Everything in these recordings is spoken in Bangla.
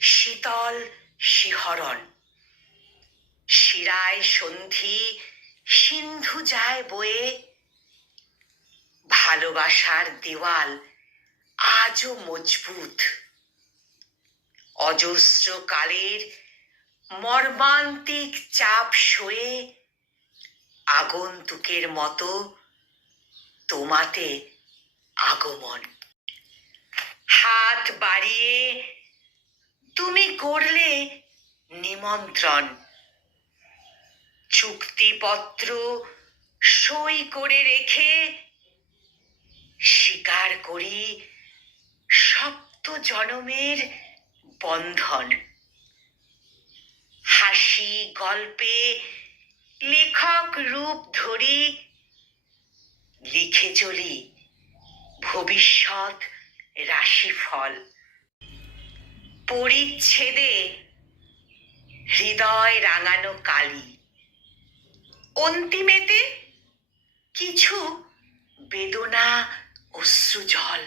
শীতল শিহরণ, শিরায় সন্ধি সিন্ধু যায় বয়ে, ভালোবাসার দেওয়াল আজও মজবুত। অজস্র কালের মর্মান্তিক চাপ সয়ে আগন্তুকের মতো তোমাতে আগমন। হাত বাড়িয়ে তুমি করলে নিমন্ত্রণ, চুক্তিপত্র সই করে রেখে স্বীকার করি সপ্ত জনমের বন্ধন। হাসি গল্পে লেখক রূপ ধরি লিখে চলি ভবিষ্যৎ রাশিফল। পরিচ্ছেদে হৃদয় রাঙানো কালি, অন্তিমেতে কিছু বেদনা অশ্রুজল।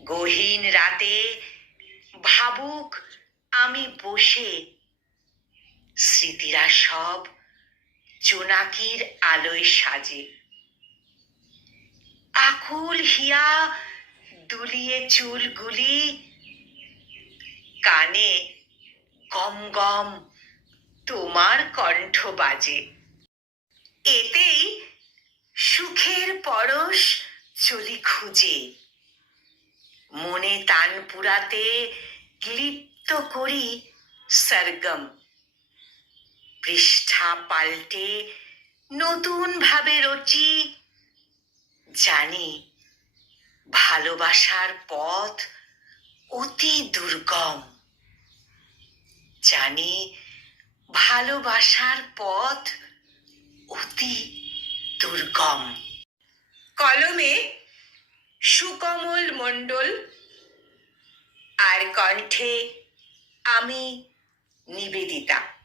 গহীন রাতে ভাবুক আমি বসে, স্মৃতিরা সব জোনাকির আলোয় সাজে। আকুল হিয়া দুলিয়ে চুলগুলি, কানে গম গম তোমার কণ্ঠ বাজে। এতেই সুখের পরশ চলি খুঁজে, মনে তান পুরাতে লিপ্ত করি সরগম। পৃষ্ঠা পাল্টে নতুন ভাবে রচি, জানি ভালোবাসার পথ অতি দুর্গম। জানি ভালোবাসার পথ অতি দুর্গম। কলমে সুকমল মণ্ডল, আর কণ্ঠে আমি নিবেদিতা।